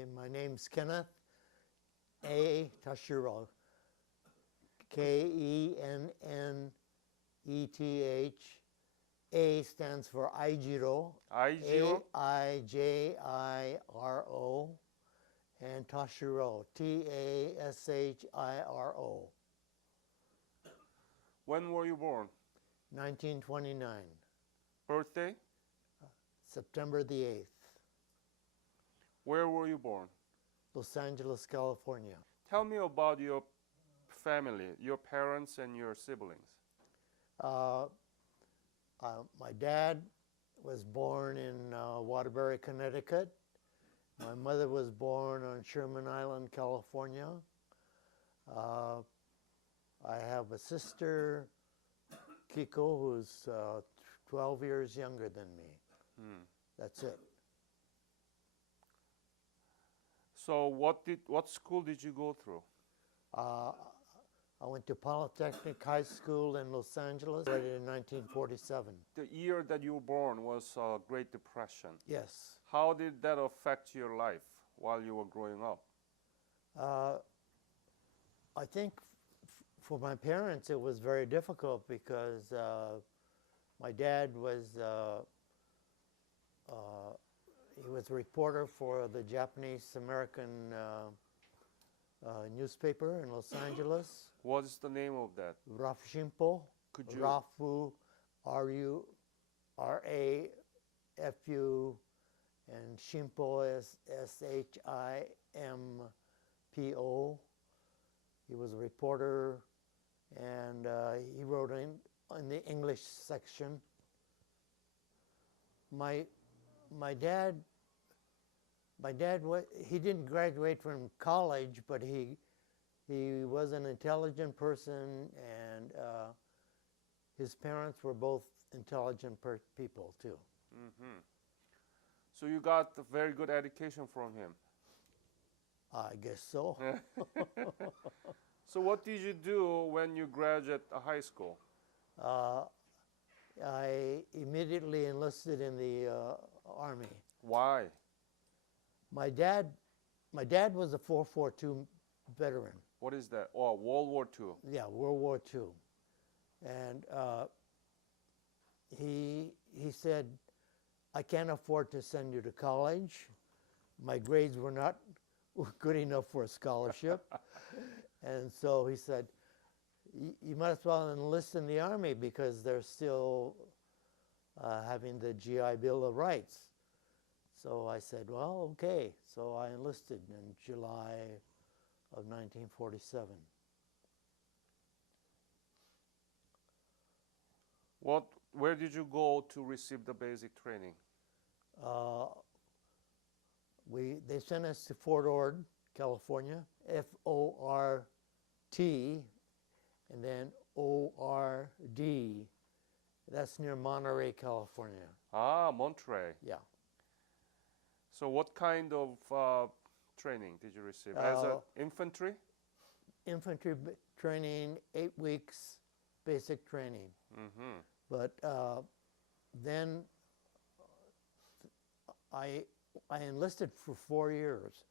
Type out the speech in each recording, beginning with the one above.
My name's Kenneth A. Tashiro. Kenneth. A stands for Aijiro. Aijiro? Aijiro. And Tashiro. Tashiro. When were you born? 1929. Birthday? September the 8th. Where were you born? Los Angeles, California. Tell me about your family, your parents and your siblings. My dad was born in Waterbury, Connecticut. My mother was born on Sherman Island, California. I have a sister, Kiko, who's 12 years younger than me. That's it. So what school did you go through? I went to Polytechnic High School in Los Angeles, graduated in 1947. The year that you were born was Great Depression. Yes. How did that affect your life while you were growing up? I think for my parents it was very difficult because my dad was he was a reporter for the Japanese American newspaper in Los Angeles. What is the name of that? Rafushimpo. Could you? Rafu, Rafu, and Shimpo is Shimpo. He was a reporter, and he wrote in the English section. My dad he didn't graduate from college, but he was an intelligent person, and his parents were both intelligent people too. Mm-hmm. So you got a very good education from him. I guess so. So what did you do when you graduated high school? I immediately enlisted in the Army. Why? My dad was a 442 veteran. What is that? Oh, World War II. Yeah, World War II. And he said, I can't afford to send you to college. My grades were not good enough for a scholarship. And so he said, you might as well enlist in the Army because they're still having the GI Bill of Rights. So I said, well, okay. So I enlisted in July of 1947. Where did you go to receive the basic training? They sent us to Fort Ord, California, F-O-R-T, and then O-R-D. That's near Monterey, California. Ah, Monterey. Yeah. So what kind of training did you receive? As an infantry? Infantry training, 8 weeks, basic training. Mm-hmm. But then I enlisted for 4 years,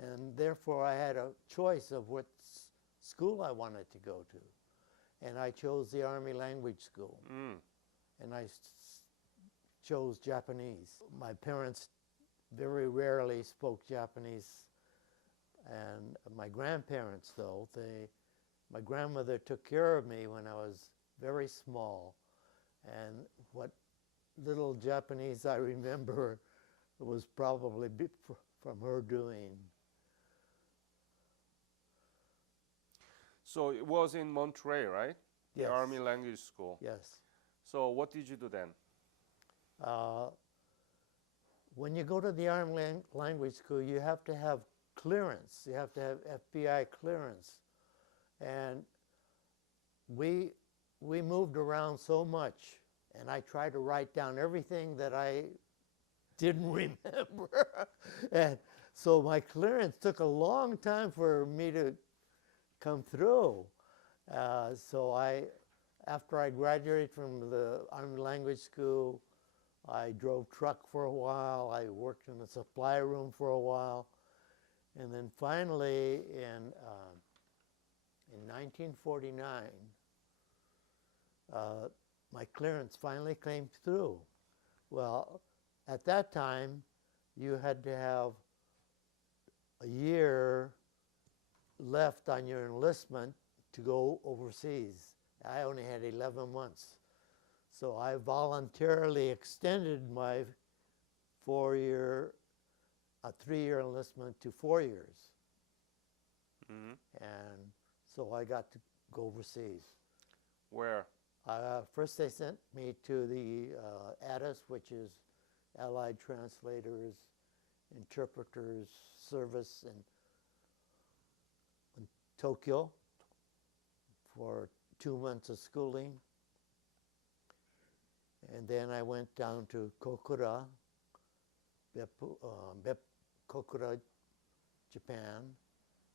and therefore I had a choice of what school I wanted to go to. And I chose the Army Language School. And I chose Japanese. My parents very rarely spoke Japanese. And my grandparents, though, my grandmother took care of me when I was very small. And what little Japanese I remember was probably from her doing. So it was in Monterey, right? Yes. The Army Language School. Yes. So what did you do then? When you go to the Army Language School, you have to have clearance. You have to have FBI clearance. And we moved around so much, and I tried to write down everything that I didn't remember. And so my clearance took a long time for me to come through. So after I graduated from the Army Language School, I drove truck for a while. I worked in the supply room for a while. And then finally, in 1949, my clearance finally came through. Well, at that time, you had to have a year left on your enlistment to go overseas. I only had 11 months. So I voluntarily extended my 3-year enlistment to 4 years. Mm-hmm. And so I got to go overseas. Where? First they sent me to the ATIS, which is Allied Translators, Interpreters Service in Tokyo for 2 months of schooling. And then I went down to Kokura, Kokura, Japan,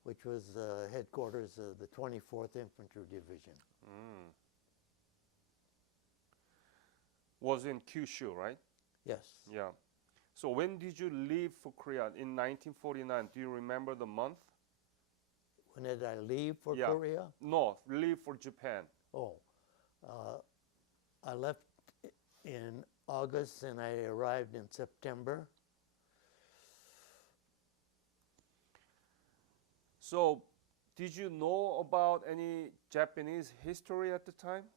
which was the headquarters of the 24th Infantry Division. Mm. Was in Kyushu, right? Yes. Yeah. So when did you leave for Korea? In 1949. Do you remember the month? When did I leave for Yeah. Korea? No, leave for Japan. Oh, I left in August and I arrived in September. So, did you know about any Japanese history at the time?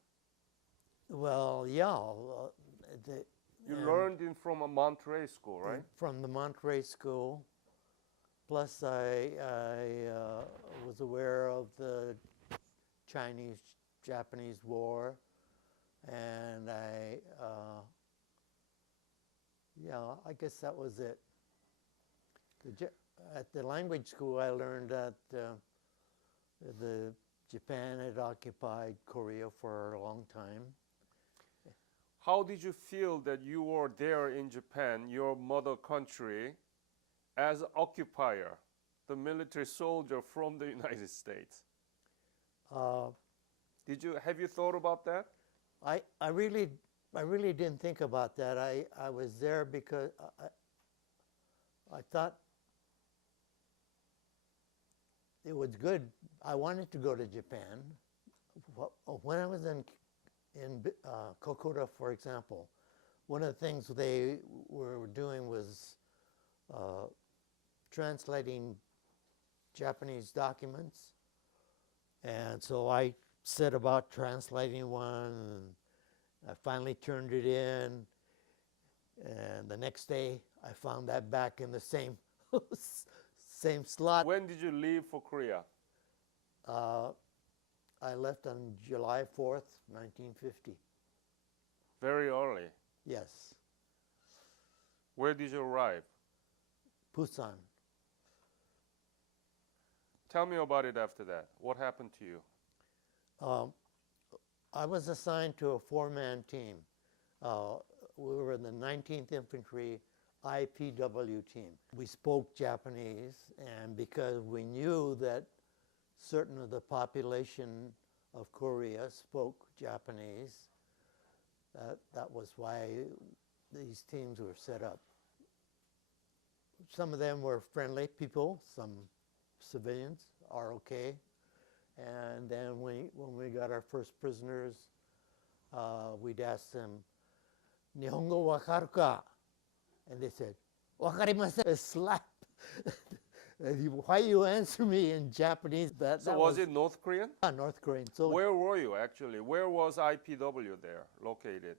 Well, yeah. You and learned it from a Monterey school, right? From the Monterey School. Plus, I was aware of the Chinese-Japanese War, and I guess that was it. At the language school, I learned that Japan had occupied Korea for a long time. How did you feel that you were there in Japan, your mother country, as occupier, the military soldier from the United States? Have you thought about that? I really didn't think about that. I was there because I thought it was good. I wanted to go to Japan. When I was in Kokura, for example, one of the things they were doing was translating Japanese documents. And so I set about translating one, and I finally turned it in. And the next day, I found that back in the same slot. When did you leave for Korea? I left on July 4th, 1950. Very early. Yes. Where did you arrive? Busan. Tell me about it after that. What happened to you? I was assigned to a 4-man team. We were in the 19th Infantry IPW team. We spoke Japanese, and because we knew that certain of the population of Korea spoke Japanese, that was why these teams were set up. Some of them were friendly people, some civilians are okay. And then when we got our first prisoners, we'd ask them, "Nihongo wakaru ka?" And they said, "Wakarimasen." A slap. Why you answer me in Japanese? So was it North Korean? North Korean. So where were you actually? Where was IPW there located?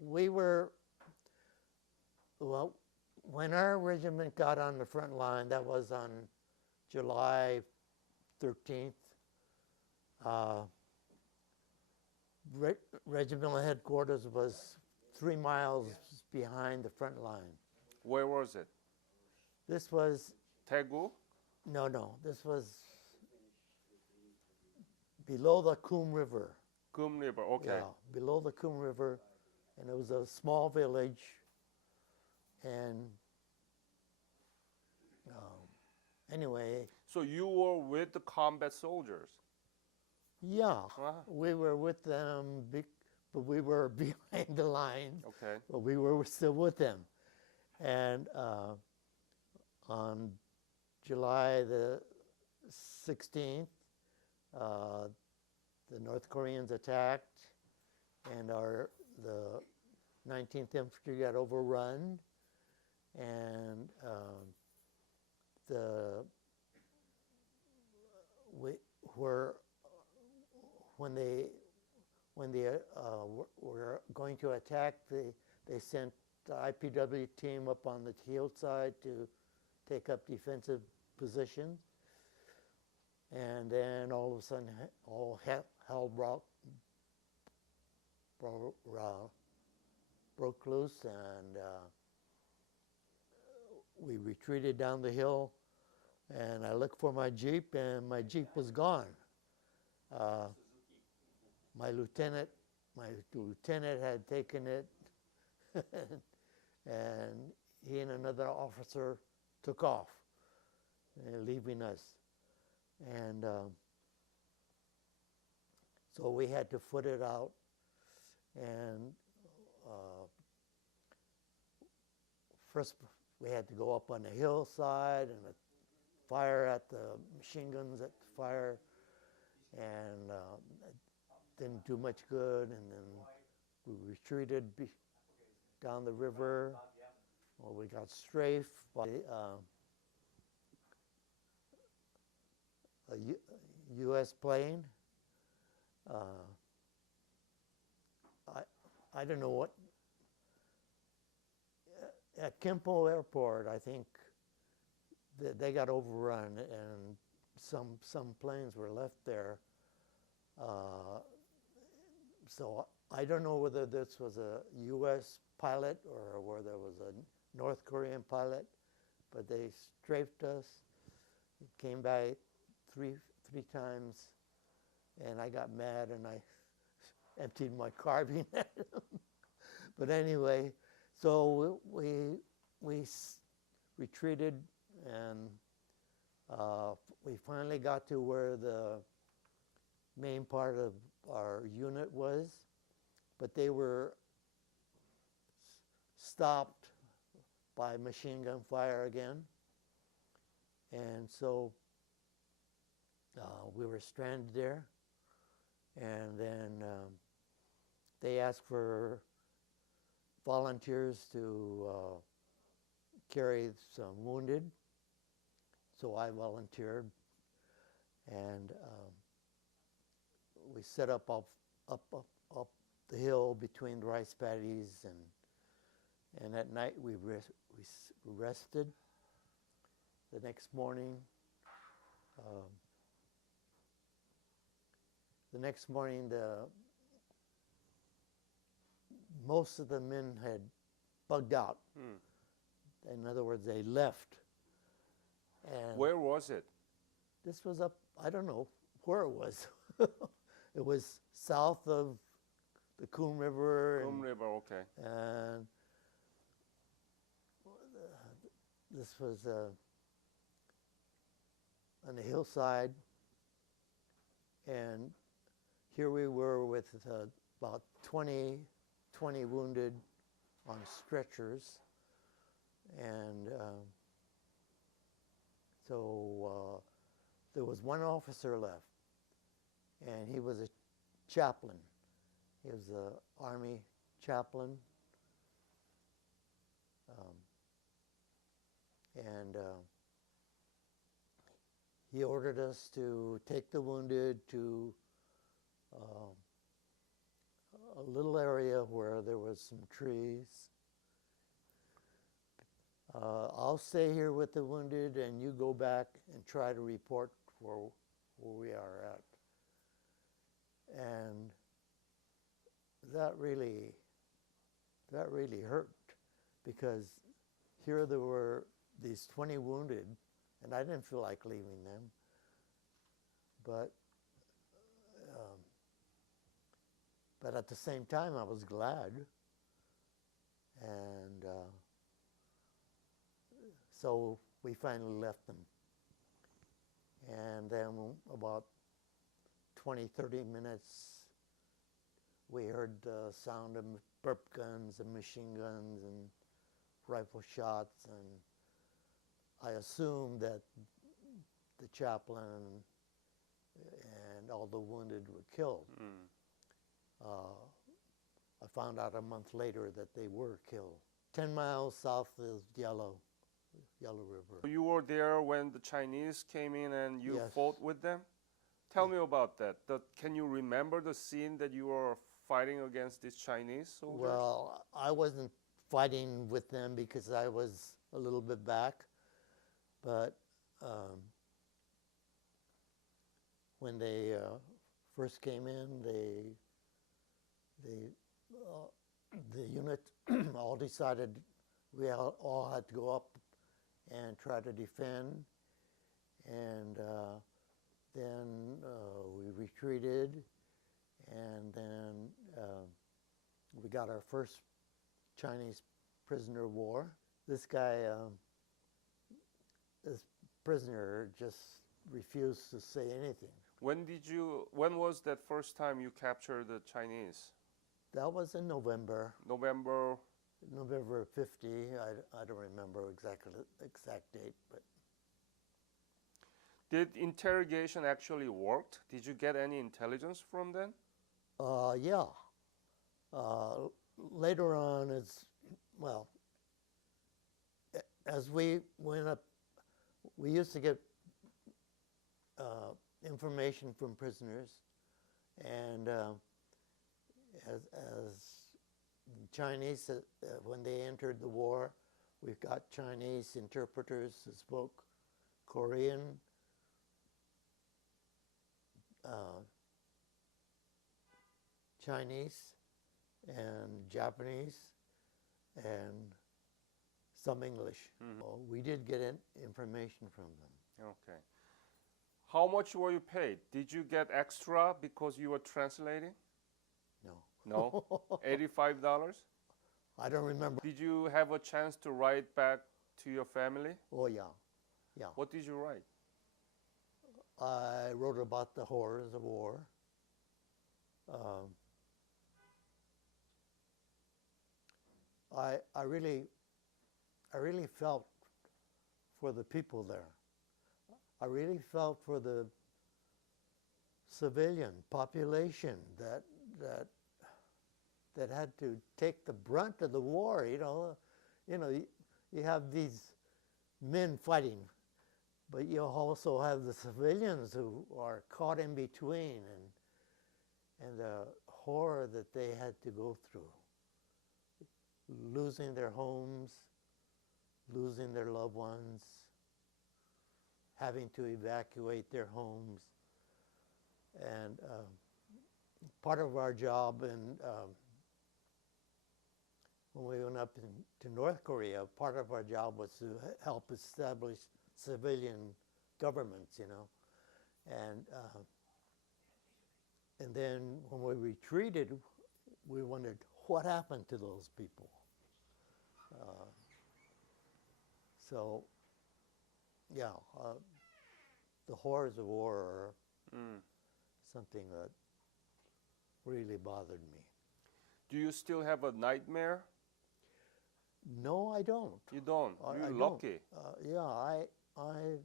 we were, well, when our regiment got on the front line, that was on July 13th. Regimental headquarters was 3 miles behind the front line. Where was it? This was, Daegu? no, this was below the Kum River. Kum River, okay. Yeah, below the Kum River, and it was a small village, and anyway. So you were with the combat soldiers? Yeah, Wow. we were with them, but we were behind the lines. Okay. But we were still with them. And on July the 16th, the North Koreans attacked, and the 19th Infantry got overrun, and when they were going to attack, they sent the IPW team up on the hillside to take up defensive positions, and then all of a sudden, all hell broke loose, and we retreated down the hill, and I looked for my Jeep, and my Jeep was gone. My lieutenant had taken it, and he and another officer took off, leaving us. And so we had to foot it out, and first we had to go up on the hillside and fire at the machine guns that fire, and it didn't do much good, and then we retreated down the river. Well, we got strafed by a U.S. plane. I don't know what. At Kimpo Airport, I think they got overrun, and some planes were left there. So I don't know whether this was a U.S. pilot or whether it was a North Korean pilot, but they strafed us. It came by three times, and I got mad, and I emptied my carbine at them. But anyway, so we retreated, and we finally got to where the main part of our unit was, but they were stopped by machine gun fire again, and so we were stranded there, and then they asked for volunteers to carry some wounded, so I volunteered, and we set up the hill between the rice paddies, and at night we rested. The next morning, most of the men had bugged out. In other words, they left. And where was it? this was up, I don't know where it was. It was south of the Coon River. Coon River, okay. And this was on the hillside, and here we were with about 20 wounded on stretchers, and so there was one officer left, and he was a chaplain. He was an Army chaplain, and he ordered us to take the wounded to a little area where there was some trees. I'll stay here with the wounded, and you go back and try to report where we are at. And that really hurt, because here there were these 20 wounded, and I didn't feel like leaving them. But at the same time, I was glad. And so we finally left them. And then about 20-30 minutes, we heard the sound of burp guns and machine guns and rifle shots, and I assumed that the chaplain and all the wounded were killed. I found out a month later that they were killed. 10 miles south is Yellow River. You were there when the Chinese came in and you Yes. fought with them? Tell me about that. Can you remember the scene that you were fighting against these Chinese soldiers? Well, I wasn't fighting with them because I was a little bit back, but when they first came in, the unit all decided we all had to go up and try to defend, and then we retreated, and then we got our first Chinese prisoner of war. This guy, this prisoner just refused to say anything. When was that first time you captured the Chinese? That was in November. November? November 50. I don't remember exact date, but Did interrogation actually worked? Did you get any intelligence from them? yeah. Later on, as we went up, we used to get information from prisoners, and as Chinese, when they entered the war, we've got Chinese interpreters who spoke Korean, Chinese, and Japanese, and some English. So we did get information from them. Okay. How much were you paid? Did you get extra because you were translating? No. No? $85? I don't remember. Did you have a chance to write back to your family? Oh, yeah. Yeah. What did you write? I wrote about the horrors of war. I really felt for the people there. I really felt for the civilian population that had to take the brunt of the war. You have these men fighting, but you also have the civilians who are caught in between, and the horror that they had to go through, losing their homes, losing their loved ones, having to evacuate their homes. And part of our job, when we went up to North Korea, part of our job was to help establish civilian governments, and then when we retreated, we wondered what happened to those people. So, yeah, the horrors of war are something that really bothered me. Do you still have a nightmare? No, I don't. You don't? You're I lucky. Yeah, I've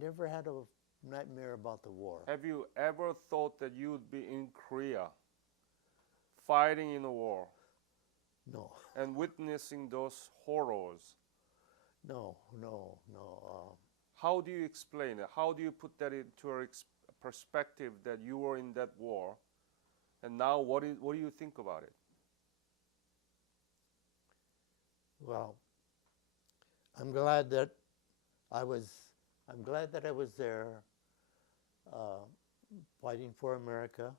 never had a nightmare about the war. Have you ever thought that you would be in Korea fighting in a war No, and witnessing those horrors? no. How do you explain it? How do you put that into a perspective that you were in that war, and now what do you think about it? Well, I'm glad that I was there, fighting for America,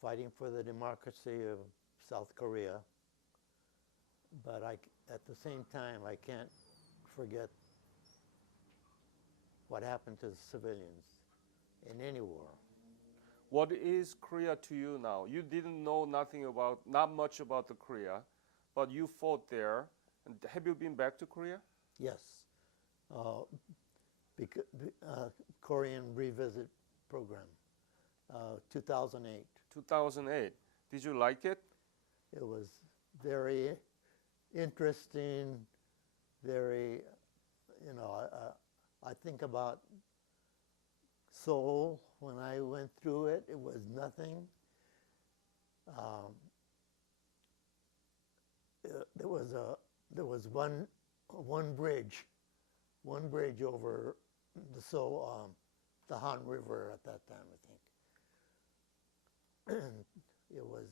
fighting for the democracy of South Korea. But at the same time, I can't forget what happened to the civilians in any war. What is Korea to you now? You didn't know not much about the Korea, but you fought there. And have you been back to Korea? Yes, Korean Revisit Program, 2008. 2008. Did you like it? It was very interesting, very, I think about Seoul. When I went through it, it was nothing. There was one bridge over the Seoul, the Han River at that time, I think. And it was.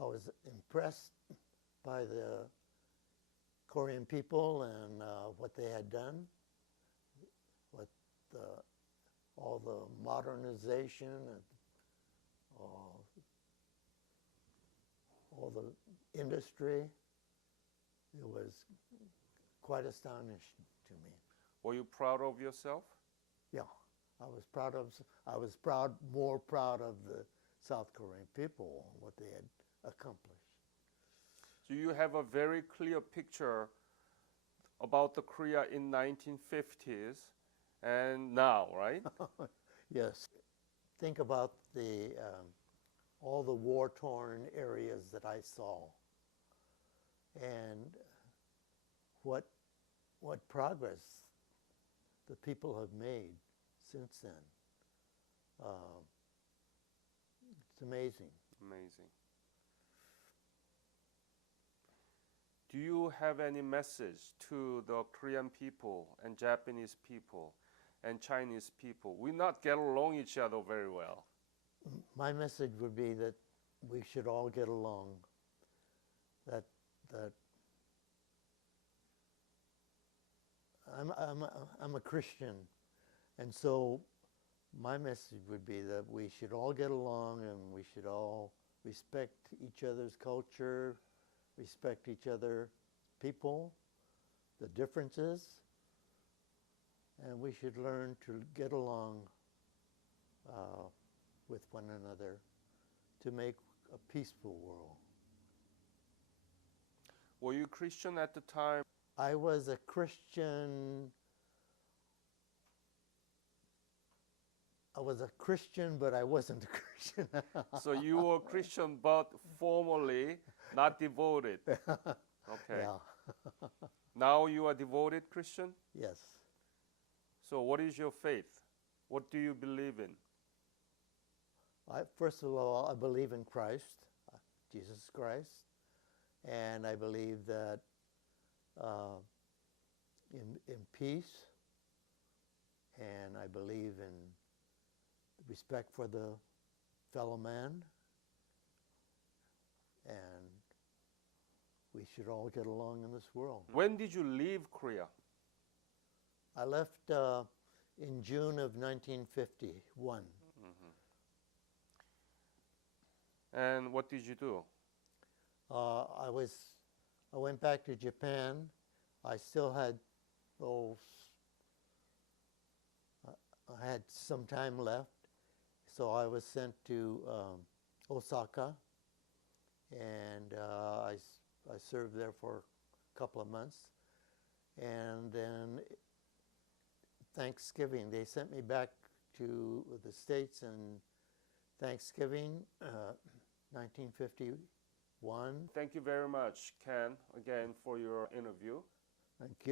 I was impressed by the Korean people and what they had done, what all the modernization and all the industry. It was quite astonishing to me. Were you proud of yourself? Yeah, more proud of the South Korean people, what they had accomplished. So you have a very clear picture about the Korea in 1950s and now, right? Yes. Think about all the war-torn areas that I saw, and what progress the people have made since then. It's amazing. Amazing. Do you have any message to the Korean people and Japanese people and Chinese people? We not get along each other very well. My message would be that we should all get along. That I'm a Christian, and so my message would be that we should all get along and we should all respect each other's culture, respect each other, people, the differences, and we should learn to get along with one another to make a peaceful world. Were you Christian at the time? I was a Christian. I was a Christian, but I wasn't a Christian. So you were Christian, but formally not devoted. Okay. Yeah. Now you are devoted Christian? Yes. So what is your faith? What do you believe in? First of all, I believe in Christ, Jesus Christ, and I believe that in peace, and I believe in respect for the fellow man, and we should all get along in this world. When did you leave Korea? I left in June of 1951. And what did you do? I went back to Japan. I still had I had some time left, so I was sent to Osaka, and I served there for a couple of months, and then Thanksgiving they sent me back to the States, and Thanksgiving 1951. Thank you very much, Ken, again for your interview. Thank you.